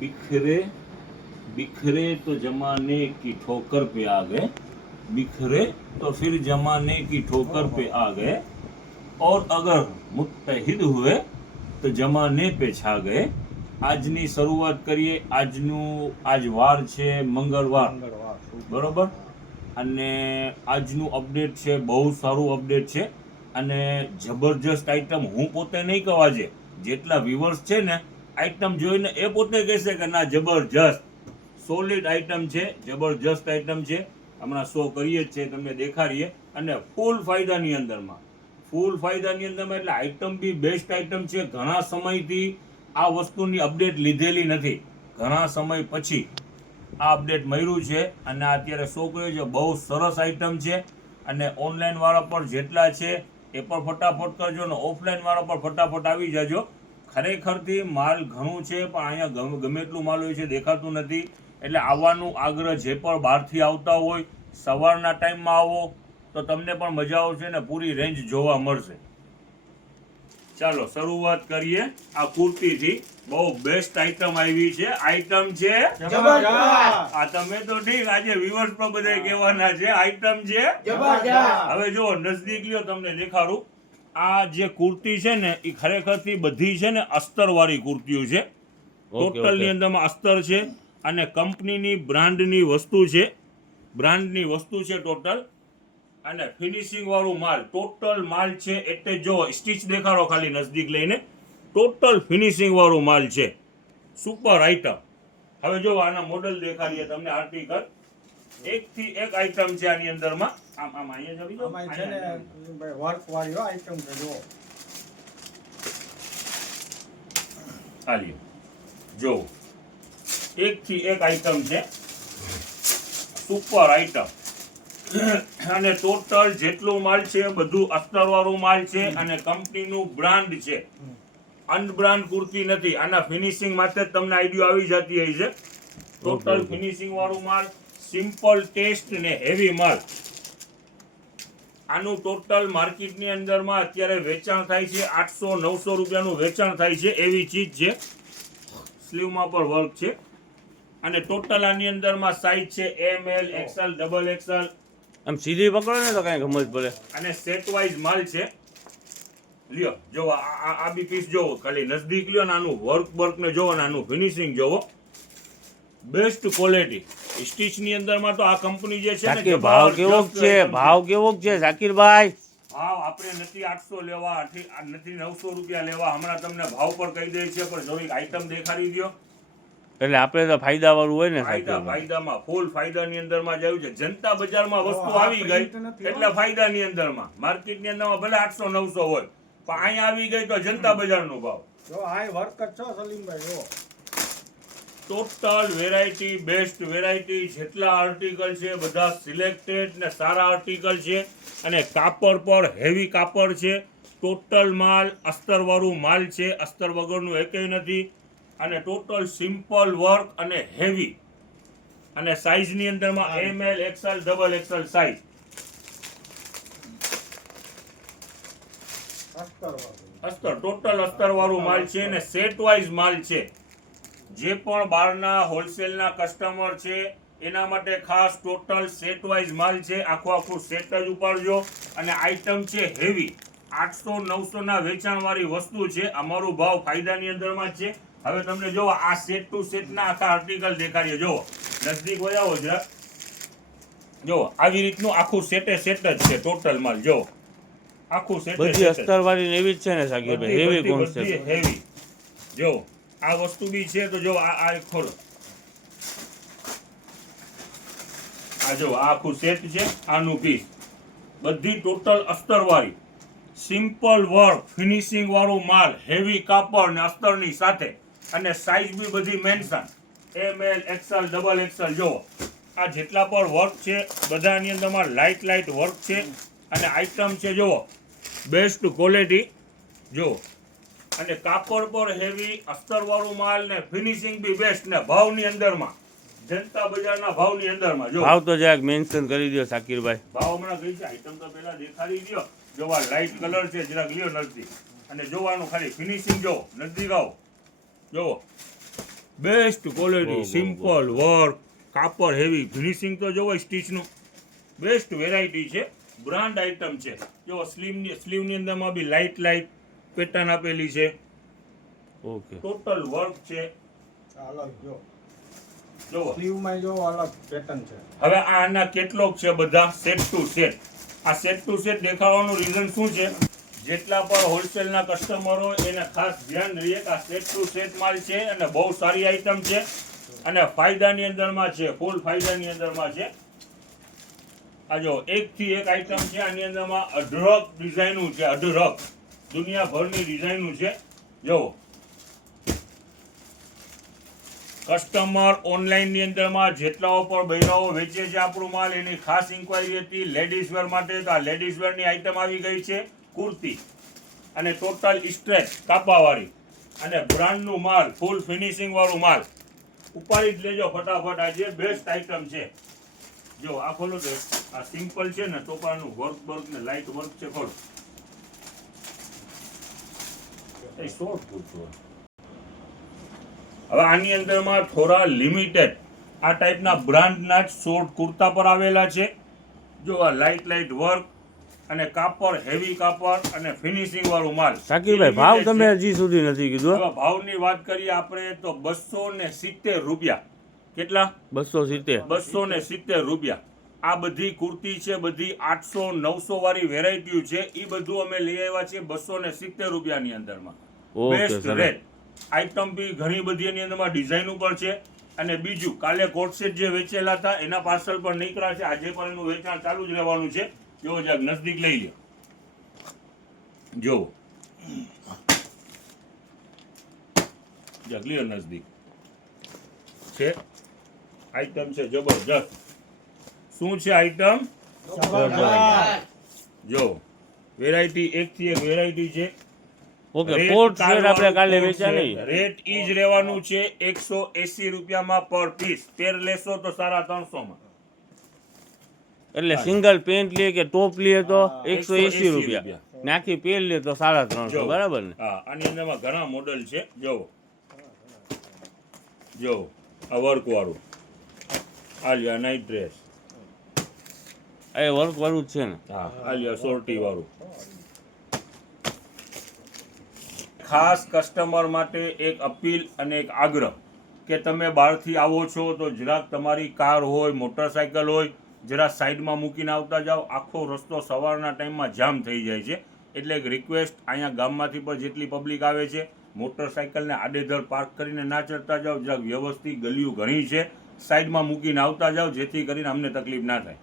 बिखरे बिखरे तो जमाने की ठोकर पे आ गए, बिखरे तो फिर जमाने की ठोकर पे आ गए, और अगर मुत्तहिद हुए તો જમાને પે છા ગયે। આજની શરૂઆત કરીએ। આજ વાર છે મંગળવાર, બરોબર। અને આજનું અપડેટ છે, બહુ સારું અપડેટ છે અને જબરજસ્ત આઈટમ। હું પોતે નહીં કહું, આજે જેટલા વ્યુઅર્સ છે ને, આઈટમ જોઈને એ પોતે કહેશે કે ના જબરજસ્ત સોલિડ આઈટમ છે, જબરજસ્ત આઈટમ છે। હમણાં શો કરીએ જ છે, તમને દેખાડીએ। અને ફૂલ ફાયદાની અંદરમાં, ફૂલ ફાયદાની અંદરમાં, એટલે આઈટમ બી બેસ્ટ આઈટમ છે। ઘણા સમયથી આ વસ્તુની અપડેટ લીધેલી નથી, ઘણા સમય પછી આ અપડેટ મળ્યું છે અને અત્યારે શો કર્યો છે। બહુ સરસ આઈટમ છે અને ઓનલાઈન વાળા પર જેટલા છે એ પણ ફટાફટ કરજો ને ઓફલાઈન વાળા પર ફટાફટ આવી જાજો। ખરેખરથી માલ ઘણું છે, પણ અહીંયા ગમે એટલું માલ હોય છે દેખાતું નથી। એટલે આવવાનું આગ્રહ, જે પણ બહારથી આવતા હોય સવારના ટાઈમમાં આવો તો તમને પણ મજા આવશે ને પૂરી રેન્જ જોવા મળશે। ચાલો શરૂઆત કરીએ આ કુર્તીથી। બહુ બેસ્ટ આઈટમ આવી છે। આઈટમ છે જબરજસ્ત। આ તમે તો ઠીક, આજે વ્યુઅર્સ પણ બધા કહેવાના છે આઈટમ છે જબરજસ્ત। હવે જો નજદીક લ્યો, તમને દેખાડું। આ જે કુર્તી છે ને એ ખરેખરથી બધી છે ને અસ્તર વાળી કુર્તીઓ છે। ટોટલ ની અંદરમાં અસ્તર છે અને કંપનીની બ્રાન્ડની વસ્તુ છે, બ્રાન્ડની વસ્તુ છે ટોટલ। અને ફિનિશિંગ વાળું માલ, ટોટલ માલ છે। એટલે જો સ્ટીચ દેખાડો ખાલી નજદીક લઈને, ટોટલ ફિનિશિંગ વાળું માલ છે। Super item. હવે જો આના મોડલ દેખાડીએ તમને, આર્ટિકલ એક થી એક આઈટમ છે આની અંદરમાં। આમ અહીંયા જવી દો, આમાં છે ને વર્ક વાળી આઈટમ છે। જો ખાલી જો એક થી એક આઈટમ છે, સુપર આઈટમ। અને ટોટલ જેટલું માલ છે બધું અસ્તર વાળું માલ છે અને કંપનીનું બ્રાન્ડ છે, અનબ્રાન્ડ કુર્તી નથી। આના ફિનિશિંગ માટે તમને આઈડિયા આવી જતી હોય છે। ટોટલ ફિનિશિંગ વાળું માલ, સિમ્પલ ટેસ્ટ ને હેવી માલ। આનું ટોટલ માર્કેટની અંદરમાં અત્યારે વેચાણ થાય છે 800-900 રૂપિયાનું વેચાણ થાય છે, એવી ચીજ છે। સ્લીવમાં પર વર્ક છે અને ટોટલ આની અંદરમાં સાઈઝ છે ML, XL, XXL। આમ સીધી પકડો ને તો કઈ સમજ પડે। અને સેટ વાઇઝ માલ છે। લ્યો જો આ બી પીસ જોવો, ખાલી નજદીક લ્યો ને આનું વર્ક ને જોવો ને આનું ફિનિશિંગ જોવો, બેસ્ટ ક્વોલિટી। સ્ટીચ ની અંદરમાં તો આ કંપની જે છે ને, ભાવ કેવો છે, ભાવ કેવો છે ઝાકીરભાઈ? ભાવ આપણે નથી 800 લેવા, નથી 900 રૂપિયા લેવા। હમણાં તમને ભાવ પર કહી દે છે, પણ જો આઈટમ દેખાડી દો એટલે આપણે તો ફાયદા વાળું હોય ને। ફાયદામાં ફૂલ ફાયદાની અંદરમાં જ આવ્યું છે। જનતા બજારમાં વસ્તુ આવી ગઈ એટલે ફાયદાની અંદરમાં, માર્કેટની અંદરમાં ભલે 800-900 હોય, પણ અહીંયા આવી ગઈ તો જનતા બજારનો ભાવ। જો આ વર્ક જ છો સલીમભાઈ। જો ટોટલ વેરાયટી, બેસ્ટ વેરાયટી, જેટલા આર્ટિકલ છે બધા સિલેક્ટેડ ને સારા આર્ટિકલ છે અને કાપડ પર હેવી કાપડ છે। ટોટલ માલ અસ્તર વાળું માલ છે, અસ્તર વગરનું એકેય નથી। અને ટોટલ સિમ્પલ વર્ક અને હેવી, અને સાઈઝ ની અંદરમાં ML, XL, XXL સાઈઝ। અસ્તર, ટોટલ અસ્તર વાળું માલ છે અને સેટ વાઇઝ માલ છે। જે પણ બહારના હોલસેલના કસ્ટમર છે એના માટે ખાસ ટોટલ સેટ વાઇઝ માલ છે। આખું સેટ જ ઉપાડજો અને આઈટમ છે હેવી। 800-900 ના વેચાણ વાળી વસ્તુ છે। અમારું ભાવ ફાયદાની અંદરમાં જ છે। હવે તમને જો આ સેટ ટુ સેટ ના આખા આર્ટિકલ દેખાડીએ, જો નજદીક વજાવો જરા, જો આવી રીતનું આખું સેટે સેટ જ છે ટોટલ માલ। જો આખું સેટ બધી અસ્તર વાળી એવી જ છે ને ઝાકીરભાઈ, હેવી કોન્સેપ્ટ, હેવી। જો આ વસ્તુ બી છે તો જો આ ખોલો, આ જો આખું સેટ છે, આનું પીસ બધી ટોટલ અસ્તર વાળી, સિમ્પલ વર્ક, ફિનિશિંગ વાળું માલ, હેવી કાપડ ને અસ્તરની સાથે, અને સાઈઝ બી બધી મેન્શન ML, XL, XXL। જો આ જેટલા પણ વર્ક છે બધાની અંદરમાં લાઇટ વર્ક છે અને આઈટમ છે જો બેસ્ટ ક્વોલિટી। જો અને કાપડ પર હેવી, અસ્તર વાળું માલ ને ફિનિશિંગ બી બેસ્ટ ને ભાવની અંદરમાં, જનતા બજારના ભાવની અંદરમાં। જો ભાવ તો જરાક મેન્શન કરી દો ઝાકીરભાઈ। ભાવ હમણાં કઈ છે, આઈટમ તો પહેલા દેખાડી દો। જો આ લાઇટ કલર છે, જરાક લ્યો નજદીક અને જોવાનું ખાલી ફિનિશિંગ જો, નજદીક આવો, જોવો બેસ્ટ ક્વોલિટી, બહુ, બહુ, સિમ્પલ વર્ક, કાપડ હેવી, ફિનિશિંગ તો જોવો સ્ટીચનું, બેસ્ટ વેરાયટી છે, બ્રાન્ડ આઇટમ છે. જો સ્લીવની અંદરમાં બી લાઇટ પેટર્ન આપેલી છે, ઓકે ટોટલ વર્ક છે. અલગ જો જોવો સ્લીવમાં જો અલગ પેટર્ન છે. હવે આના કેટલોગ છે બધા સેટ ટુ સેટ. આ સેટ ટુ સેટ દેખાડવાનું રીઝન શું છે? જેટલા પણ હોલસેલના કસ્ટમર હોય એને ખાસ ધ્યાન રહીએ કે આ સેટ ટુ સેટ માલ છે અને બહુ સારી આઈટમ છે અને ફાયદાની અંદરમાં છે, ફૂલ ફાયદાની અંદરમાં છે. આ જો એકથી એક આઈટમ છે, આની અંદરમાં અઢળક ડિઝાઇનું છે, અઢળક દુનિયાભરની ડિઝાઇનું છે. જો કસ્ટમર ઓનલાઈનની અંદરમાં જેટલાઓ પણ બૈરાઓ વેચે છે આપણું માલ, એની ખાસ ઇન્ક્વાયરી હતી લેડીઝ વેર માટે. તો આ લેડીઝ વેરની આઈટમ આવી ગઈ છે, કુર્તી અને ટોટલ સ્ટ્રેચ કાપાવાળી અને બ્રાન્ડનું માલ, ફૂલ ફિનિશિંગ વાળું માલ. ઉપાડી જ લેજો ફટાફટ, આજે બેસ્ટ આઈટમ છે. જો આ ખોલો તો આ સિમ્પલ છે ને, ટોપાનું વર્ક ને લાઇટ વર્ક છે, ખોલો. એ શોર્ટ પૂછો. હવે આની અંદરમાં થોડા લિમિટેડ આ ટાઈપના બ્રાન્ડના શોર્ટ કુર્તા પર આવેલા છે. જો આ લાઇટ વર્ક અને કાપડ હેવી કાપડ અને ફિનિશિંગ વાળું માલ. શાકિરભાઈ ભાવ તમે હજી સુધી નથી કીધું. હવે ભાવની વાત કરીએ આપણે તો 270 રૂપિયા. કેટલા? 270. 270 રૂપિયા. આ બધી કુર્તી છે, બધી 800 900 વાળી વેરાયટીઓ છે. એ બધું અમે લઈ આવ્યા છીએ 270 રૂપિયાની અંદરમાં. ઓકે, બેસ્ટ સરસ. રેટ. આઈટમ બી ઘણી બધી એની અંદરમાં ડિઝાઇન ઉપર છે. અને બીજું કાલે કોટ સેટ જે વેચેલા હતા એના પાર્સલ પણ નીકળ્યા છે. આજે પણ એનું વેચાણ ચાલુ જ રહેવાનું છે. જો જરાક નજદીક લઈ લે. જો જરાક લ્યો નજદીક છે. આઈટમ છે જબરજસ્ત. શું છે આઈટમ? જો વેરાયટી એકથી એક વેરાયટી છે. ઓકે કોટ સેટ આપણે કાલે વેચ્યા નહીં. રેટ ઈ જ રહેવાનું છે 180 રૂપિયામાં પર પીસ. પેર લેશો તો 350 એટલે સિંગલ પેન્ટ લે કે ટોપ લે તો 180 રૂપિયા, નાખી પેર લે તો 350, બરાબર ને? હા, આની અંદરમાં ઘણા મોડલ છે. જો આ વર્ક વાળું, આ લ્યો નાઇટ ડ્રેસ, એ વર્ક વાળું જ છે ને? હા, આ લ્યો સોર્ટી વાળું. ખાસ કસ્ટમર માટે એક અપીલ અને એક આગ્રહ કે તમે બહારથી આવો છો તો જરાક તમારી કાર હોય, મોટરસાયકલ હોય, જરા સાઈડમાં મૂકીને આવતા જાઓ. આખો રસ્તો સવારના ટાઈમમાં જામ થઈ જાય છે. એટલે એક રિક્વેસ્ટ, અહીંયા ગામમાંથી પણ જેટલી પબ્લિક આવે છે મોટરસાયકલને આડેધડ પાર્ક કરીને ના ચડતા જાઓ. જરાક વ્યવસ્થિત ગલીઓ ઘણી છે, સાઈડમાં મૂકીને આવતા જાઓ જેથી કરીને અમને તકલીફ ના થાય.